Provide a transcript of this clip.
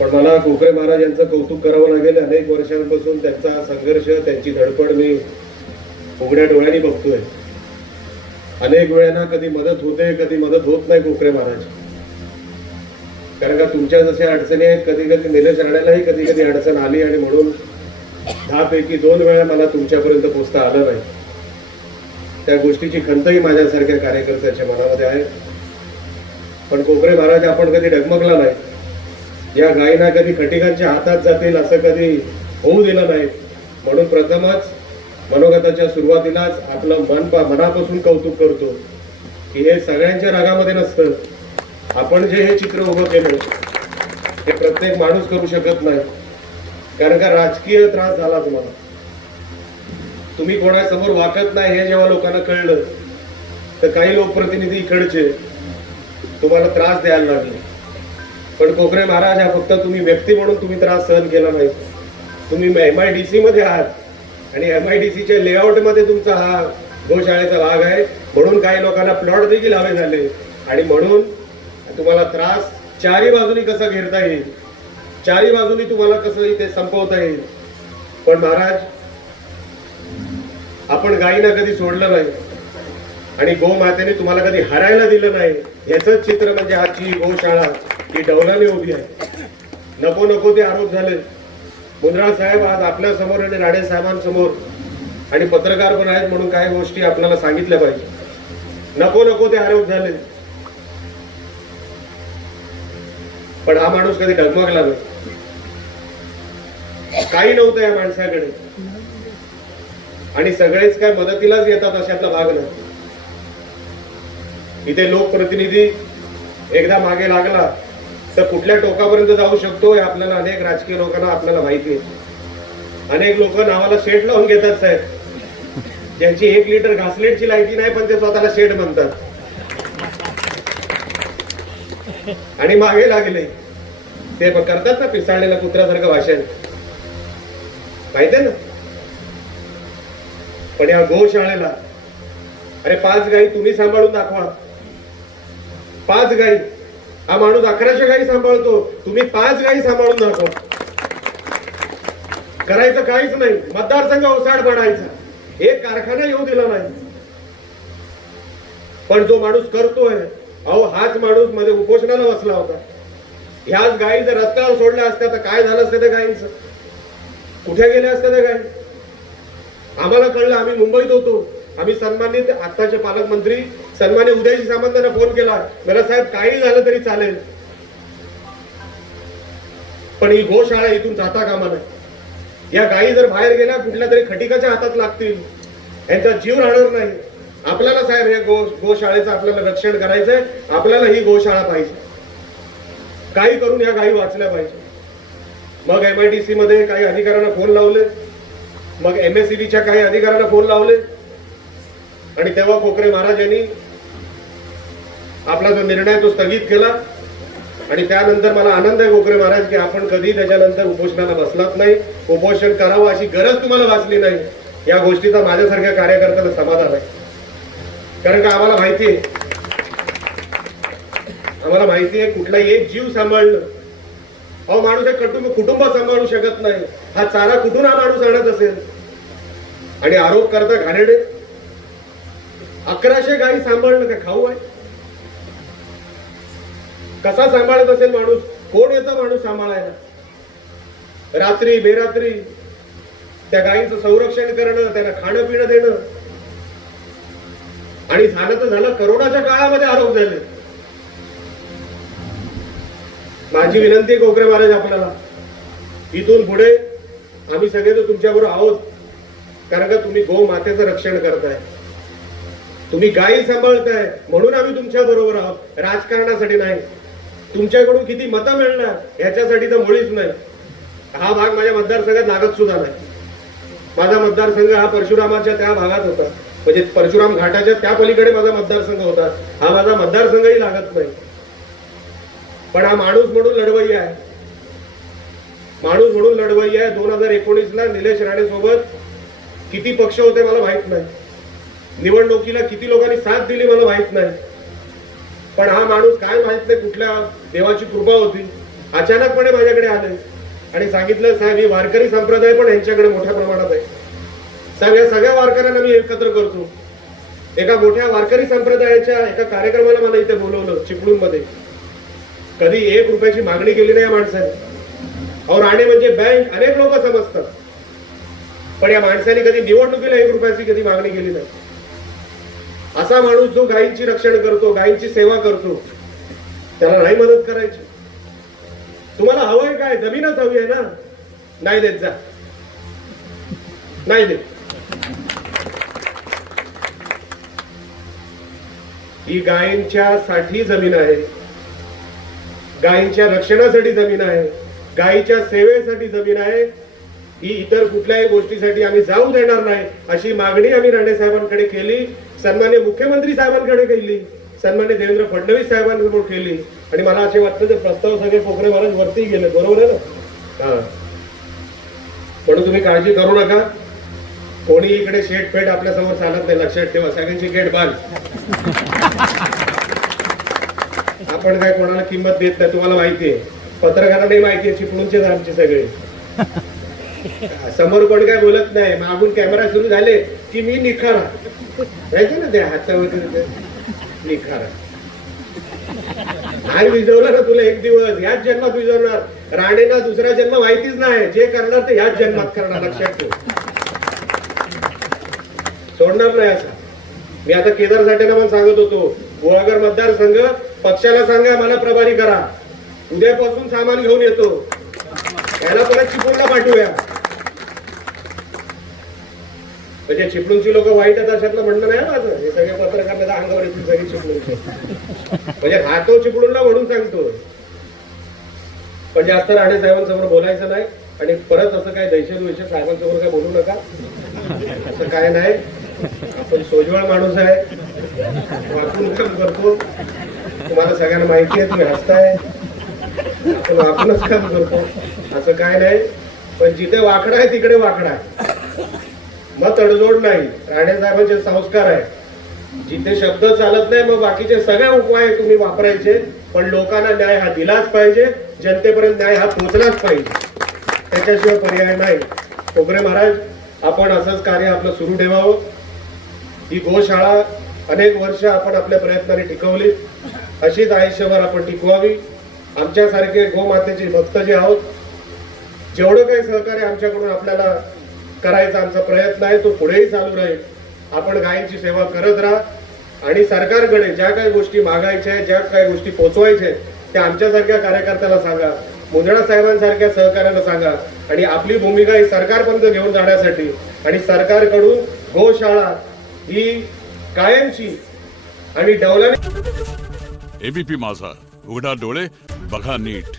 पण मला कोकरे महाराज यांचं कौतुक करावं लागेल. अनेक वर्षांपासून त्यांचा संघर्ष, त्यांची धडपड मी उघड्या डोळ्यांनी बघतोय. अनेक वेळेला कधी मदत होते, कधी मदत होत नाही कोकरे महाराज. कारण का तुमच्या जशा अडचणी आहेत, कधी कधी निलेश राणेलाही कधी कधी अडचण आली आणि म्हणून 10 पैकी 2 वेळा मला तुमच्यापर्यंत पोहोचता आलं नाही. त्या गोष्टीची खंतही माझ्यासारख्या कार्यकर्त्याच्या मनामध्ये आहे. पण कोकरे महाराज, आपण कधी डगमगला नाही. या गायींना कधी खटिकांच्या हातात जातील असं कधी होऊ दिलं नाही. म्हणून प्रथमच मनोगताच्या सुरुवातीलाच आपलं मनापासून कौतुक करतो की हे सगळ्यांच्या रागामध्ये नसतं. आपण जे हे चित्र उभं केलं हे प्रत्येक माणूस करू शकत नाही. कारण का राजकीय त्रास झाला तुम्हाला. तुम्ही कोणासमोर वाकत नाही हे जेव्हा लोकांना कळलं तर काही लोकप्रतिनिधी इकडचे तुम्हाला त्रास द्यायला लागले. पण कोकरे महाराज, हा फक्त तुम्ही व्यक्ती म्हणून तुम्ही त्रास सहन केला नाही. तुम्ही MIDC मध्ये आहात आणि MIDCच्या लेआउट मध्ये तुमचा हा गोशाळेचा भाग आहे. म्हणून काही लोकांना प्लॉट देखील हवे झाले आणि म्हणून तुम्हाला त्रास चारी बाजूनी कसा घेरता येईल, चारी बाजूनी तुम्हाला कसं इथे संपवता येईल. पण महाराज, आपण गायींना कधी सोडलं नाही आणि गोमातेने तुम्हाला कधी हरायला दिलं नाही. याच चित्र म्हणजे आजची गोशाळा ही डौलाने उभी आहे. नको नको ते आरोप झाले. मुंद्रा साहेब आज आपल्या समोर आणि राणे साहेबांसमोर आणि पत्रकार पण आहेत म्हणून काही गोष्टी आपल्याला सांगितल्या पाहिजे. नको नको ते आरोप झाले. पण हा माणूस कधी डगमगला नाही. काही नव्हतं या माणसाकडे आणि सगळेच काय मदतीलाच येतात अशातला भाग नाही. इथे लोकप्रतिनिधी एकदा मागे लागला तर कुठल्या टोकापर्यंत जाऊ शकतो हे आपल्याला अनेक राजकीय लोकांना आपल्याला माहिती आहे. अनेक लोक नावाला शेट लावून घेतात साहेब, ज्यांची 1 लिटर घासलेटची लायकी नाही पण ते स्वतःला शेट म्हणतात आणि मागे लागले. ते करतात ना पिसाळलेल्या कुत्र्यासारखं भाषण, माहितीये ना. पण या गोशाळेला अरे 5 गायी तुम्ही सांभाळून दाखवा. 5 गायी. हा माणूस 1100 गायी सांभाळतो, तुम्ही 5 गायी सांभाळून दाखवा. करायचं काहीच नाही. मतदारसंघ ओसाड पडायचा, एक कारखाना येऊ दिला नाही. पण जो माणूस करतोय, अहो हाच माणूस मध्ये उपोषणाला बसला होता. ह्याच गायी जर रस्त्यावर सोडल्या असत्या तर काय झालं असतं त्या गायींचं? कुठे गेल्या असत्या त्या गायी? आम्हाला कळलं. आम्ही मुंबईत होतो. आम्ही सन्मानित आत्ताचे पालकमंत्री सन्मान्य उदयजी सामंतांना फोन केला. मला साहेब काही झालं तरी चालेल, पण ही गोशाळा इथून जाता कामा नाही. या गायी जर बाहेर गेल्या कुठल्या तरी खटिकाच्या हातात लागतील, यांचा जीव राहणार नाही. आपल्याला साहेब हे गोशाळेचं आपल्याला रक्षण करायचंय. आपल्याला ही गोशाळा पाहिजे. काही करून या गायी वाचल्या पाहिजे. मग MIDC मध्ये काही अधिकाऱ्यांना फोन लावले, मग MSCBच्या काही अधिकाऱ्यांना फोन लावले आणि तेव्हा कोकरे महाराज यांनी आपला जो निर्णय तो स्थगित केला. आणि त्यानंतर मला आनंद आहे कोकरे महाराज की आपण कधी त्याच्यानंतर उपोषणाला बसलात नाही. उपोषण करावं अशी गरज तुम्हाला भासली नाही. या गोष्टीचा माझ्यासारख्या कार्यकर्त्याला समाधान आहे. कारण का आम्हाला माहितीये कुठलाही एक जीव सांभाळणं. अहो माणूस एक कुटुंब सांभाळू शकत नाही. हा चारा कुठून हा माणूस आणत असेल? आणि आरोप करता घाणेरडे. 1100 गायी सांभाळणं काय खाऊ आहे? कसा सांभाळत असेल माणूस? कोण येतं माणूस सांभाळायला? रात्री बेरात्री त्या गायींचं संरक्षण करणं, त्यांना खाणं पिणं देणं. आणि झालं तर झालं, करोनाच्या काळामध्ये आरोप झाले. माझी विनंती आहे कोकरे महाराज आपल्याला, इथून पुढे आम्ही सगळे तर तुमच्याबरोबर आहोत. कारण का तुम्ही गो मातेचं रक्षण करताय, तुम्ही गायी सांभाळताय म्हणून आम्ही तुमच्या बरोबर आहोत. राजकारणासाठी नाही. तुमच्याकडून किती मतं मिळणार याच्यासाठी तर मुळीच नाही. हा भाग माझ्या मतदारसंघात लागत सुद्धा नाही. माझा मतदारसंघ हा परशुरामाच्या त्या भागात होता, म्हणजे परशुराम घाटाच्या त्या पलीकडे माझा मतदारसंघ होता. हा माझा मतदारसंघही लागत नाही. पण हा माणूस म्हणून लढवय्या आहे. 2019ला निलेश राणे सोबत किती पक्ष होते मला माहित नाही. निवडणुकीला किती लोकांनी साथ दिली मला माहित नाही. पण हा माणूस काय माहित नाही कुठल्या देवाची कृपा होती अचानकपणे माझ्याकडे आले आणि सांगितलं, साहेब ही वारकरी संप्रदाय पण यांच्याकडे मोठ्या प्रमाणात आहे, साहेब या सगळ्या वारकऱ्यांना मी एकत्र करतो. एका मोठ्या वारकरी संप्रदायाच्या एका कार्यक्रमाला मला इथे बोलवलं चिपळूणमध्ये. कधी 1 रुपयाची मागणी केली नाही या माणसाने. अहो राणे म्हणजे बँक अनेक लोक समजतात, पण या माणसाने कधी निवडणुकीला 1 रुपयाची कधी मागणी केली नाही. असा माणूस जो गायींची रक्षण करतो, गायींची सेवा करतो, त्याला नाही मदत करायची. तुम्हाला हवंय काय? जमीनच हवी आहे ना, नाही देत जा, नाही देत. ही गायींच्या साठी जमीन आहे, गायींच्या रक्षणासाठी जमीन आहे, गायीच्या सेवेसाठी जमीन आहे. ही इतर कुठल्याही गोष्टीसाठी आम्ही जाऊ देणार नाही, अशी मागणी आम्ही राणे साहेबांकडे केली, सन्मान्य मुख्यमंत्री साहेबांकडे केली, सन्मान्य देवेंद्र फडणवीस साहेबांकडे केली. आणि मला असे वाटतं ते प्रस्ताव सगळे पोखरे महाराज वरती गेले, बरोबर आहे ना? हा, म्हणून तुम्ही काळजी करू नका. कोणी इकडे शेट फेट आपल्या समोर चालत नाही, लक्षात ठेवा. सगळ्यांची गेट बांध. आपण काय कोणाला किंमत देत नाही, तुम्हाला माहितीये, पत्रकारांनाही माहितीये, चिपळूणचेच आमचे सगळे. समोर कोण काय बोलत नाही, मागून कॅमेरा सुरू झाले की मी निखारा माहिती ना, त्या हातावरती निखारा. नाही विजवलं ना तुला एक दिवस, ह्याच जन्मात विजवणार. राणेंना दुसरा जन्म माहितीच नाही, जे करणार ते ह्याच जन्मात करणार, लक्षात ठेव. सोडणार नाही असा. मी आता केदार साठेंना पण सांगत होतो, गोळागर मतदारसंघ पक्षाला सांगा मला प्रभारी करा, उद्यापासून सामान घेऊन येतो, याला परत चिपळूणला पाठवूया. म्हणजे चिपळूणची लोक वाईट आहेत अशातलं म्हणणं नाही माझं. हे सगळे पत्रकार अंगावर येतील सगळे चिपळूणचे, म्हणजे राहतो चिपळूणला म्हणून सांगतो. पण जास्त राणे साहेबांसमोर बोलायचं नाही. आणि परत असं काय दहशत साहेबांसमोर काय बोलू नका, असं काय नाही. आपण सोजवळ माणूस आहे, वाकून काम करतो, तुम्हाला सगळ्यांना माहिती आहे. तुम्ही हसताय, आपण वाकूनच काम करतो, असं काय नाही. पण जिथे वाकडा आहे तिकडे वाकडा आहे, मग तडजोड नाही. राणे साहेबांचे संस्कार आहे. जिथे शब्द चालत नाही मग बाकीचे सगळे उपाय तुम्ही वापरायचे, पण लोकांना न्याय हा दिलाच पाहिजे, जनतेपर्यंत न्याय हा पोहोचलाच पाहिजे, त्याच्याशिवाय पर्याय नाही. पोखरे महाराज, आपण असंच कार्य आपलं सुरू ठेवावं. ही गोशाळा अनेक वर्ष आपण आपल्या प्रयत्नाने टिकवली, अशीच आयुष्यभर आपण टिकवावी. आमच्यासारखे गोमातेचे भक्त जे आहोत, जेवढं काही सहकार्य आमच्याकडून आपल्याला करायचा आमचा प्रयत्न आहे, तो पुढेही चालू राहील. आपण गायींची सेवा करत राहा. आणि सरकारकडे ज्या काही गोष्टी मागायच्या आहेत, ज्या काही गोष्टी पोचवायच्या आहेत, त्या आमच्यासारख्या कार्यकर्त्याला सांगा, मुंदडा साहेबांसारख्या सहकार्याला सांगा. आणि आपली भूमिका ही सरकारपर्यंत घेऊन जाण्यासाठी, आणि सरकारकडून गोशाळा ही कायमची आणि डौलाने. एबीपी माझा, उघडा डोळे बघा नीट.